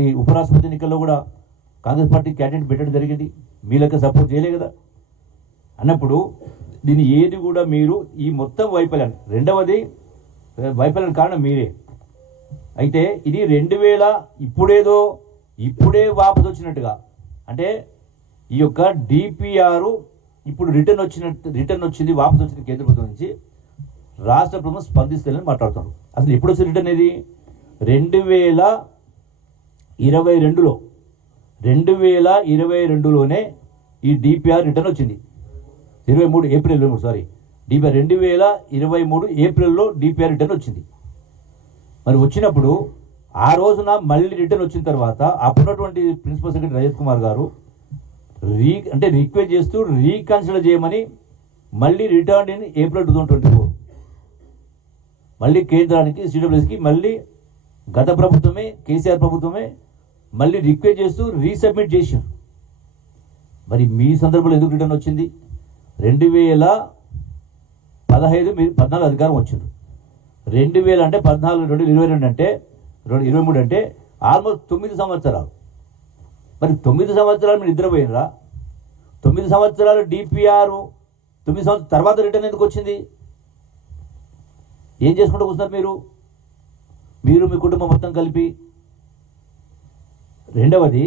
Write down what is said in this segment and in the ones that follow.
మొన్నటి ఉపరాష్ట్రపతి ఎన్నికల్లో కూడా కాంగ్రెస్ పార్టీ క్యాండిడేట్ పెట్టడం జరిగింది, మీ లెక్క సపోర్ట్ చేయలే కదా అన్నప్పుడు దీన్ని ఏది కూడా మీరు ఈ మొత్తం వైఫల్యాన్ని, రెండవది వైఫల్యానికి కారణం మీరే. అయితే ఇది 2000 ఇప్పుడే వాపసు వచ్చినట్టుగా, అంటే ఈ యొక్క డిపిఆర్ ఇప్పుడు రిటర్న్ వచ్చింది, వాపసు వచ్చింది కేంద్ర ప్రభుత్వం నుంచి, రాష్ట్ర ప్రభుత్వం స్పందిస్తుందని మాట్లాడుతున్నారు. అసలు ఎప్పుడు వచ్చింది రిటర్న్? ఇది 2022లోనే ఈ డిపిఆర్ రిటర్న్ వచ్చింది. 23 ఏప్రిల్ డిపిఆర్ 2023 ఏప్రిల్లో డిపిఆర్ రిటర్న్ వచ్చింది. మరి వచ్చినప్పుడు ఆ రోజున మళ్ళీ రిటర్న్ వచ్చిన తర్వాత అప్పుడున్నటువంటి ప్రిన్సిపల్ సెక్రటరీ రజత్ కుమార్ గారు రిక్వెస్ట్ చేస్తూ రీకన్సిడర్ చేయమని మళ్ళీ రిటర్న్ ఇన్ ఏప్రిల్ 2024 మళ్ళీ కేంద్రానికి సిడబ్ల్యూఎస్కి మళ్ళీ గత ప్రభుత్వమే కేసీఆర్ ప్రభుత్వమే మళ్ళీ రిక్వెస్ట్ చేస్తూ రీసబ్మిట్ చేశారు. మరి మీ సందర్భంలో ఎందుకు రిటర్న్ వచ్చింది? 2014 అధికారం వచ్చింది. 2000 అంటే 14, 2022 అంటే 23 అంటే ఆల్మోస్ట్ 9 సంవత్సరాలు. మరి 9 సంవత్సరాలు మీరు నిద్రపోయినరా? 9 సంవత్సరాలు డిపిఆర్ 9 సంవత్సరాల తర్వాత రిటర్న్ ఎందుకు వచ్చింది? ఏం చేసుకుంటూ కూర్చున్నారు మీరు మీ కుటుంబం మొత్తం కలిపి? రెండవది,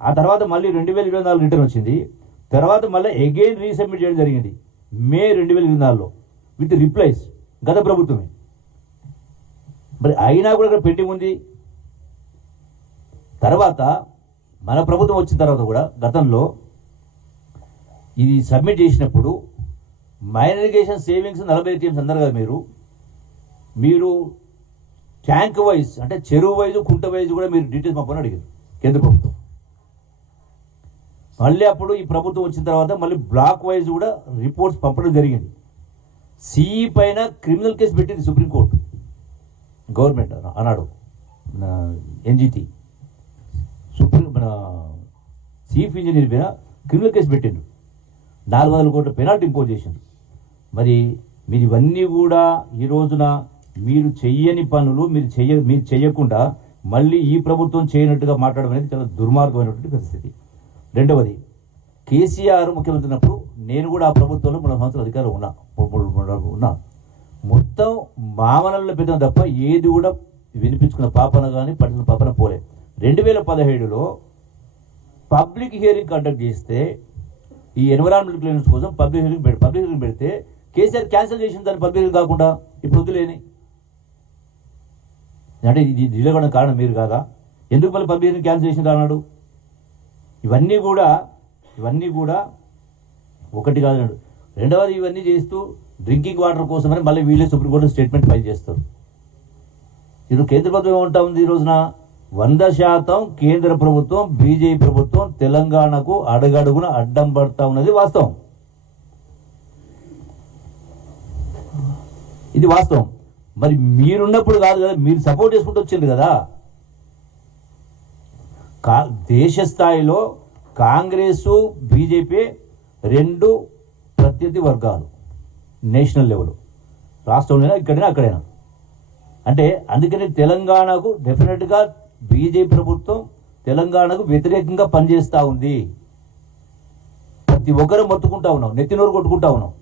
ఆ తర్వాత మళ్ళీ 2024 రిటర్న్ వచ్చింది. తర్వాత మళ్ళీ అగైన్ రీసబ్మిట్ చేయడం జరిగింది మే 2024లో విత్ రిప్లైస్, గత ప్రభుత్వమే. మరి అయినా కూడా ఇక్కడ పెండింగ్ ఉంది. తర్వాత మన ప్రభుత్వం వచ్చిన తర్వాత కూడా గతంలో ఇది సబ్మిట్ చేసినప్పుడు మైనర్ ఇరిగేషన్ సేవింగ్స్ 40 టీఎంస్ అన్నారు కదా మీరు ట్యాంక్ వైజ్ అంటే చెరువు వైజ్ కుంట వైజ్ కూడా మీరు డీటెయిల్స్ పంపని అడిగారు కేంద్ర ప్రభుత్వం. మళ్ళీ అప్పుడు ఈ ప్రభుత్వం వచ్చిన తర్వాత మళ్ళీ బ్లాక్ వైజ్ కూడా రిపోర్ట్స్ పంపడం జరిగింది. సిఈ పైన క్రిమినల్ కేసు పెట్టింది సుప్రీంకోర్టు, గవర్నమెంట్ అన్నాడు ఎన్జిటి, మన చీఫ్ ఇంజనీర్ పైన క్రిమినల్ కేసు పెట్టిండు, 400 కోట్ల పెనాల్టీ ఇంపోజ్ చేసిండు. మరి మీరు ఇవన్నీ కూడా ఈ రోజున మీరు చెయ్యని పనులు మీరు చెయ్యకుండా మళ్ళీ ఈ ప్రభుత్వం చేయనట్టుగా మాట్లాడడం అనేది చాలా దుర్మార్గమైనటువంటి పరిస్థితి. రెండవది, కేసీఆర్ ముఖ్యమంత్రి ఉన్నప్పుడు నేను కూడా ఆ ప్రభుత్వంలో 3 సంవత్సరాల అధికారం ఉన్నా. మొత్తం మామనల్లో పెద్దం తప్ప ఏది కూడా వినిపించుకున్న పాపన కానీ పట్టిన పాపన పోలే. 2017లో పబ్లిక్ హియరింగ్ కండక్ట్ చేస్తే ఈ ఎన్విరాన్మెంటల్ క్లియరెన్స్ కోసం పబ్లిక్ హియరింగ్ పెడితే కేసీఆర్ క్యాన్సిల్ చేసిన దాన్ని పబ్లిక్ హియరింగ్ కాకుండా ఇప్పుడు వద్దులేని అంటే ఇది నిలబడిన కారణం మీరు కాదా? ఎందుకు మళ్ళీ పబ్లిక్ హియరింగ్ క్యాన్సిల్ చేసిన అన్నాడు? ఇవన్నీ కూడా ఒకటి కాదన్నాడు. రెండవది, ఇవన్నీ చేస్తూ డ్రింకింగ్ వాటర్ కోసమని మళ్ళీ వీళ్ళే సుప్రీంకోర్టు స్టేట్మెంట్ ఫైల్ చేస్తారు. ఇది కేంద్ర ప్రభుత్వం ఏమంటా ఉంది ఈ రోజున? 100% కేంద్ర ప్రభుత్వం బీజేపీ ప్రభుత్వం తెలంగాణకు అడుగడుగున అడ్డం పడతా ఉన్నది వాస్తవం. ఇది వాస్తవం. మరి మీరున్నప్పుడు కాదు కదా, మీరు సపోర్ట్ చేసుకుంటూ వచ్చింది కదా. దేశ స్థాయిలో కాంగ్రెస్ బీజేపీ 2 ప్రత్యర్థి వర్గాలు నేషనల్ లెవెల్, రాష్ట్రంలోనైనా ఇక్కడైనా అక్కడైనా. అంటే అందుకని తెలంగాణకు డెఫినెట్గా బీజేపీ ప్రభుత్వం తెలంగాణకు వ్యతిరేకంగా పనిచేస్తూ ఉంది. ప్రతి ఒక్కరూ మొత్తుకుంటా ఉన్నాం, నెత్తినోరు కొట్టుకుంటా ఉన్నాం.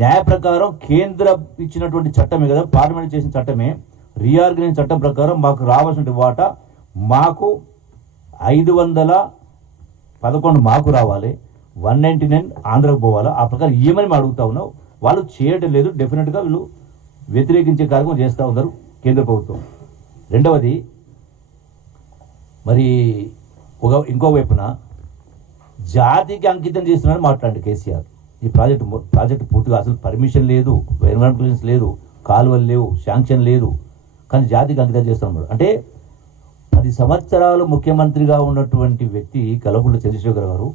న్యాయ ప్రకారం కేంద్రం ఇచ్చినటువంటి చట్టమే కదా, పార్లమెంట్ చేసిన చట్టమే, రీఆర్గనైజ్ చట్టం ప్రకారం మాకు రావాల్సిన వాటా మాకు 511 మాకు రావాలి, 199 ఆంధ్రకు పోవాలి. ఆ ప్రకారం ఏమని మేము అడుగుతా ఉన్నాం. వాళ్ళు చేయడం లేదు. డెఫినెట్గా వీళ్ళు వ్యతిరేకించే కార్యక్రమం చేస్తూ ఉన్నారు కేంద్ర ప్రభుత్వం. రెండవది, మరి ఇంకో వైపున జాతికి అంకితం చేస్తున్నారని మాట్లాడండి కేసీఆర్. ఈ ప్రాజెక్టు పూర్తిగా అసలు పర్మిషన్ లేదు, ఎన్విరాన్మెంటల్ క్లియరెన్స్ లేదు, కాలువలు లేవు, శాంక్షన్ లేదు, కానీ జాతికి అంకితం చేస్తున్నాడు. అంటే 10 సంవత్సరాలు ముఖ్యమంత్రిగా ఉన్నటువంటి వ్యక్తి కల్వకుంట్ల చంద్రశేఖర్ గారు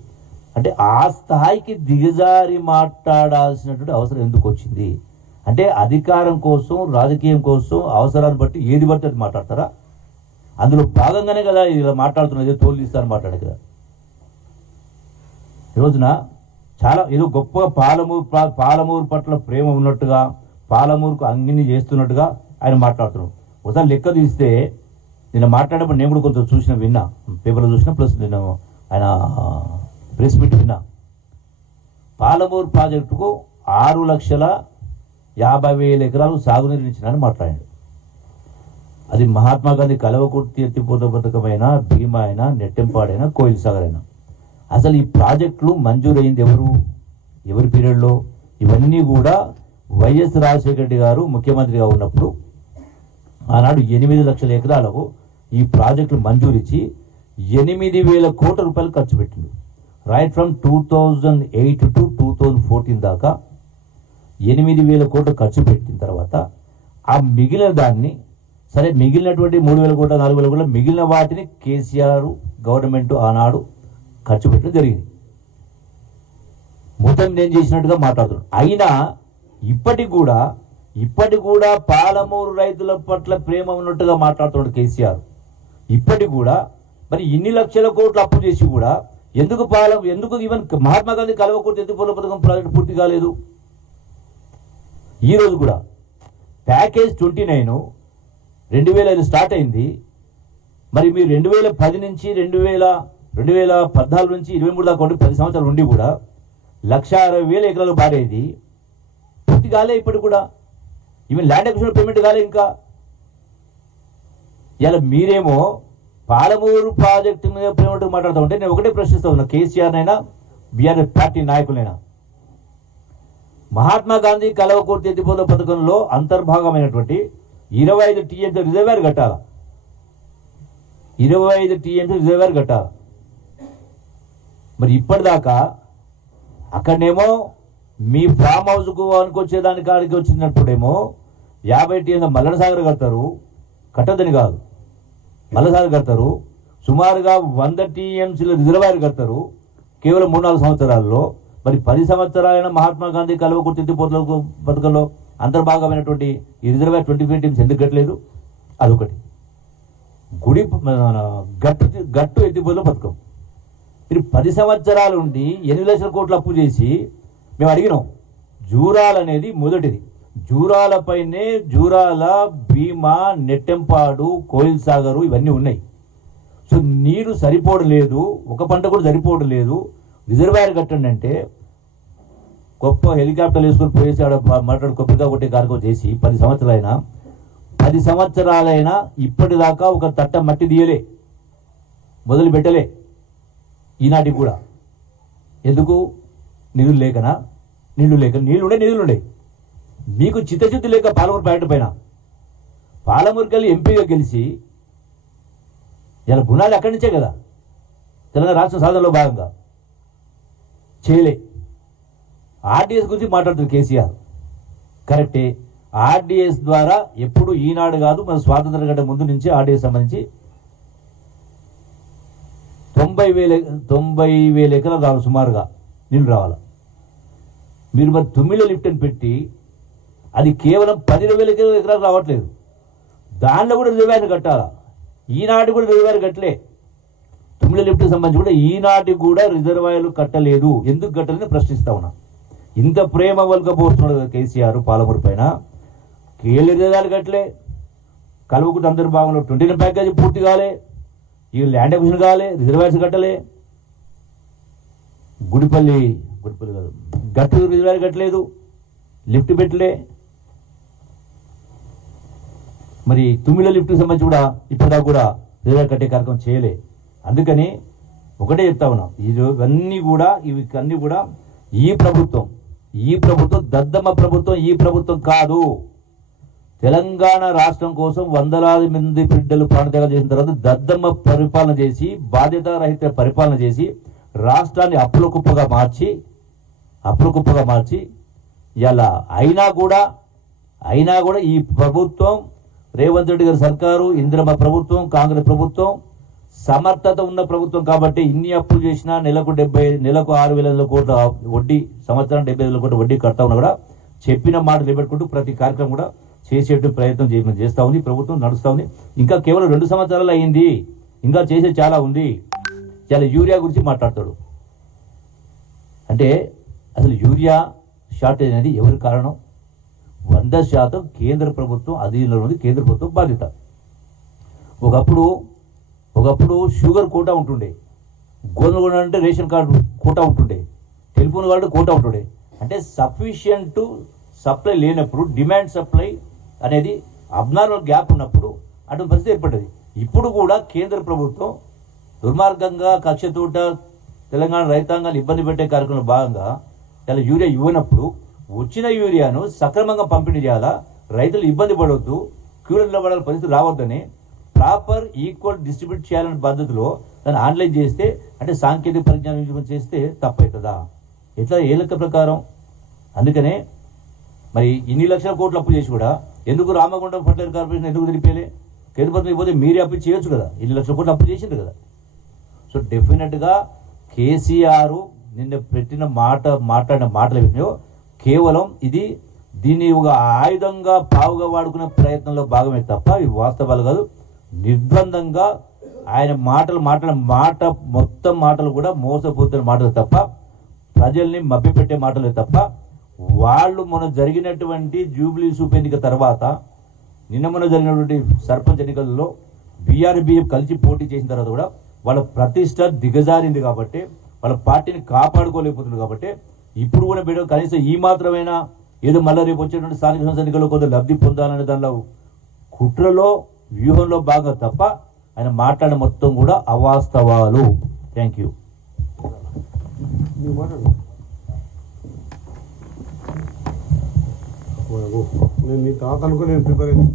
అంటే ఆ స్థాయికి దిగజారి మాట్లాడాల్సినటువంటి అవసరం ఎందుకు వచ్చింది? అంటే అధికారం కోసం, రాజకీయం కోసం, అవసరాన్ని బట్టి ఏది బట్టి అది మాట్లాడతారా? అందులో భాగంగానే కదా ఇలా మాట్లాడుతున్నది, తోలు తీస్తారని మాట్లాడే కదా. ఈ రోజున చాలా ఏదో గొప్పగా పాలమూరు పట్ల ప్రేమ ఉన్నట్టుగా, పాలమూరుకు అంగిని చేస్తున్నట్టుగా ఆయన మాట్లాడుతున్నాడు. ఒకసారి లెక్క తీస్తే నిన్న మాట్లాడినప్పుడు నేను కూడా కొంచెం విన్నా, పేపర్లో చూసిన, ప్లస్ నేను ఆయన ప్రెస్ మీట్ విన్నా. పాలమూరు ప్రాజెక్టుకు 6,50,000 ఎకరాలు సాగునీరు ఇచ్చినని మాట్లాడాడు. అది మహాత్మా గాంధీ కల్వకుర్తి ఎత్తిపోత పథకమైన, భీమా అయినా, నెట్టెంపాడైనా, కోయిల్ సాగర్ అయినా. అసలు ఈ ప్రాజెక్టులు మంజూరైంది ఎవరి పీరియడ్లో? ఇవన్నీ కూడా వైఎస్ రాజశేఖర రెడ్డి గారు ముఖ్యమంత్రిగా ఉన్నప్పుడు ఆనాడు 8 లక్షల ఎకరాలకు ఈ ప్రాజెక్టులు మంజూరిచ్చి 8,000 కోట్ల రూపాయలు ఖర్చు పెట్టిండు. రైట్ ఫ్రమ్ 2008 to 2014 దాకా 8,000 కోట్లు ఖర్చు పెట్టిన తర్వాత ఆ మిగిలిన దాన్ని, సరే మిగిలినటువంటి 3,000 కోట్ల 4,000 కోట్ల మిగిలిన వాటిని కేసీఆర్ గవర్నమెంట్ ఆనాడు ఖర్చు పెట్టడం జరిగింది. మొత్తం నేను చేసినట్టుగా మాట్లాడుతున్నాను. అయినా ఇప్పటికి కూడా పాలమూరు రైతుల పట్ల ప్రేమ ఉన్నట్టుగా మాట్లాడుతున్నాడు కేసీఆర్. ఇప్పటికి కూడా మరి ఇన్ని లక్షల కోట్లు అప్పు చేసి కూడా ఎందుకు ఈవెన్ మహాత్మా గాంధీ కల్వకుర్తి ఎత్తిపోతల పథకం ప్రాజెక్టు పూర్తి కాలేదు? ఈరోజు కూడా ప్యాకేజ్ 29 2005 స్టార్ట్ అయింది. మరి మీరు 2010 నుంచి 2014 నుంచి 23 దాకా 10 సంవత్సరాలు ఉండి కూడా 1,60,000 ఎకరాలు బారేది పూర్తి కాలే. ఇప్పటికి కూడా ఈవెన్ ల్యాండ్ అక్విజిషన్ పేమెంట్ కాలే. ఇంకా ఇలా మీరేమో పాలమూరు ప్రాజెక్టు మీద పేమెంట్ మాట్లాడుతూ ఉంటే నేను ఒకటే ప్రశ్నిస్తా ఉన్నా, కేసీఆర్నైనా బీఆర్ఎస్ పార్టీ నాయకులైనా, మహాత్మా గాంధీ కల్వకుర్తి ఎత్తిపోతల పథకంలో అంతర్భాగమైనటువంటి 25 టీఎంసీ రిజర్వాయర్ కట్టాల. 25 టీఎంసీ రిజర్వాయర్ కట్టాల. మరి ఇప్పటిదాకా అక్కడనేమో మీ ఫామ్ హౌస్కు అనుకొచ్చేదాని కాడికి వచ్చినప్పుడేమో 50 టీఎంసీ మల్లన సాగర్ కడతారు, కట్టదని కాదు, మల్లన సాగర్ కడతారు. సుమారుగా 100 టీఎంసీల రిజర్వాయర్ కడతారు కేవలం 3-4 సంవత్సరాల్లో. మరి 10 సంవత్సరాలైన మహాత్మా గాంధీ కల్వకుర్తి ఎత్తిపోతల పథకంలో అంతర్భాగమైనటువంటి ఈ రిజర్వాయర్ 25 టీమ్స్ ఎందుకు కట్టలేదు? అదొకటి. గట్టు ఎత్తిపోతల పథకం మీరు 10 సంవత్సరాలు ఉండి 8 లక్షల కోట్లు అప్పు చేసి మేము అడిగినాం. జూరాల అనేది మొదటిది. జూరాలపైనే జూరాల, భీమా, నెట్టెంపాడు, కోయిల్ సాగరు ఇవన్నీ ఉన్నాయి. సో నీరు సరిపోవడం లేదు, ఒక పంట కూడా సరిపోవడం లేదు. రిజర్వాయర్ కట్టండి అంటే గొప్ప హెలికాప్టర్లు వేసుకొని పోయేసి ఆడ మాట్లాడు కొబ్బరిగా కొట్టే కార్యక్రమం చేసి 10 సంవత్సరాలైనా ఇప్పటిదాకా ఒక తట్ట మట్టి తీయలే, మొదలు పెట్టలే ఈనాటికి కూడా. ఎందుకు? నిధులు లేకనా? నీళ్లుండే మీకు చిత్తశుద్ధి లేక పాలమూరు ప్రాజెక్టు పైన పాలమూరుకి వెళ్ళి ఎంపీగా గెలిచి ఇలా గుణాలు అక్కడి నుంచే కదా తెలంగాణ రాష్ట్ర సాధనలో భాగంగా చేయలే. ఆర్డీఎస్ గురించి మాట్లాడుతుంది కేసీఆర్, కరెక్టే. ఆర్డీఎస్ ద్వారా ఎప్పుడు ఈనాడు కాదు, మన స్వాతంత్ర గంట ముందు నుంచి ఆర్డీఎస్ సంబంధించి 90,000 ఎకరాలు రావాలి, సుమారుగా నీళ్ళు రావాలి. మీరు మరి 9 లిఫ్ట్ అని పెట్టి అది కేవలం 10,000 ఎకరాలు రావట్లేదు. దానిలో కూడా రిజర్వాయర్ కట్టాలా? ఈనాటి కూడా రిజర్వాయర్ కట్టలే. 9 లిఫ్ట్కి సంబంధించి కూడా ఈనాటి కూడా రిజర్వాయర్లు కట్టలేదు. ఎందుకు కట్టలేదని ప్రశ్నిస్తా ఉన్నా. ఇంత ప్రేమ వల్కపోతున్నాడు కదా కేసీఆర్ పాలమూరు పైన. కేఎల్ రిజర్వాయర్లు కట్టలే, కల్వకుర్తి అంతర్భాగంలో 29 ప్యాకేజీ పూర్తి కాలే, ఈ ల్యాండ్ అక్విజిషన్ కాలే, రిజర్వాయర్స్ కట్టలే. గుడిపల్లి కాదు, గట్టు రిజర్వాయర్ కట్టలేదు, లిఫ్ట్ పెట్టలే. మరి 9 లిఫ్ట్కి సంబంధించి కూడా ఇప్పటిదాకా కూడా రిజర్వాయర్ కట్టే కార్యక్రమం చేయలే. అందుకని ఒకటే చెప్తా ఉన్నాం, ఇవన్నీ కూడా ఈ ప్రభుత్వం దద్దమ్మ ప్రభుత్వం, ఈ ప్రభుత్వం కాదు. తెలంగాణ రాష్ట్రం కోసం వందలాది మంది బిడ్డలు ప్రాణత్యాగం చేసిన తర్వాత దద్దమ్మ పరిపాలన చేసి, బాధ్యత రహిత పరిపాలన చేసి, రాష్ట్రాన్ని అప్పుల కుప్పగా మార్చి ఇలా అయినా కూడా ఈ ప్రభుత్వం, రేవంత్ రెడ్డి గారి సర్కారు, ఇందిరమ్మ ప్రభుత్వం, కాంగ్రెస్ ప్రభుత్వం సమర్థత ఉన్న ప్రభుత్వం కాబట్టి ఇన్ని అప్పులు చేసినా నెలకు 6,000 కోట్ల వడ్డీ, సంవత్సరం 75,000 కోట్ల వడ్డీ కడతా ఉన్నా కూడా చెప్పిన మాట నిలబెట్టుకుంటూ ప్రతి కార్యక్రమం కూడా చేసేట్టు ప్రయత్నం చేస్తూ ఉంది. ప్రభుత్వం నడుస్తూ ఉంది. ఇంకా కేవలం 2 సంవత్సరాలు అయింది, ఇంకా చేసే చాలా ఉంది. చాలా యూరియా గురించి మాట్లాడతాడు. అంటే అసలు యూరియా షార్టేజ్ అనేది ఎవరి కారణం? 100% కేంద్ర ప్రభుత్వం అధీనంలో ఉంది, కేంద్ర ప్రభుత్వం బాధ్యత. ఒకప్పుడు షుగర్ కోటా ఉంటుండే, గోధుమ కూడా అంటే రేషన్ కార్డు కోటా ఉంటుండే, టెలిఫోన్ కార్డు కోటా ఉంటుండే. అంటే సఫిషియంట్ సప్లై లేనప్పుడు డిమాండ్ సప్లై అనేది అబ్నార్మల్ గ్యాప్ ఉన్నప్పుడు అటువంటి పరిస్థితి ఏర్పడ్డది. ఇప్పుడు కూడా కేంద్ర ప్రభుత్వం దుర్మార్గంగా కక్షతోట తెలంగాణ రైతాంగాన్ని ఇబ్బంది పెట్టే కార్యక్రమంలో భాగంగా ఇలా యూరియా ఇవ్వనప్పుడు వచ్చిన యూరియాను సక్రమంగా పంపిణీ చేయాలా, రైతులు ఇబ్బంది పడవద్దు, క్యూలో నిలబడాల పరిస్థితి రావద్దని ప్రాపర్ ఈక్వల్ డిస్ట్రిబ్యూట్ చేయాలనే పద్ధతిలో దాన్ని ఆన్లైన్ చేస్తే, అంటే సాంకేతిక పరిజ్ఞానం యూజ్ చేస్తే తప్పవుతుందా? ఎట్లా ఏ లెక్క ప్రకారం? అందుకనే మరి ఇన్ని లక్షల కోట్లు అప్పు చేసి కూడా ఎందుకు రామగుండం ఫర్టిలైజర్ కార్పొరేషన్ ఎందుకు తెలిపేలే? కేంద్ర ప్రభుత్వం ఇవ్వతే మీరే అప్పు చేయొచ్చు కదా, ఇన్ని లక్షల కోట్లు అప్పు చేసింది కదా. సో డెఫినెట్గా కేసీఆర్ నిన్న పెట్టిన మాట్లాడిన మాటలు ఏమిటో కేవలం దీన్ని ఒక ఆయుధంగా పావుగా వాడుకునే ప్రయత్నంలో భాగమే తప్ప ఇవి వాస్తవాలు కాదు. నిర్బంధంగా ఆయన మాట్లాడిన మొత్తం మాటలు కూడా మోసపోతున్న మాటలు తప్ప, ప్రజల్ని మభ్యపెట్టే మాటలే తప్ప, వాళ్ళు మొన్న జరిగినటువంటి జూబ్లీస్ ఉప ఎన్నిక తర్వాత మొన్న జరిగినటువంటి సర్పంచ్ ఎన్నికల్లో బీఆర్బీఎఫ్ కలిసి పోటీ చేసిన తర్వాత కూడా వాళ్ళ ప్రతిష్ట దిగజారింది కాబట్టి, వాళ్ళ పార్టీని కాపాడుకోలేకపోతున్నారు కాబట్టి ఇప్పుడు కూడా బిడ్డ కనీసం ఈ మాత్రమైనా ఏదో మళ్ళీ రేపు వచ్చేటువంటి స్థానిక సంస్థ ఎన్నికల్లో కొంత లబ్ధి పొందాలనే దానిలో కుట్రలో వ్యూహంలో భాగం తప్ప ఆయన మాట్లాడిన మొత్తం కూడా అవాస్తవాలు. Thank you. నేను నీ తాత అనుకో నేను ప్రిపేర్ అయింది.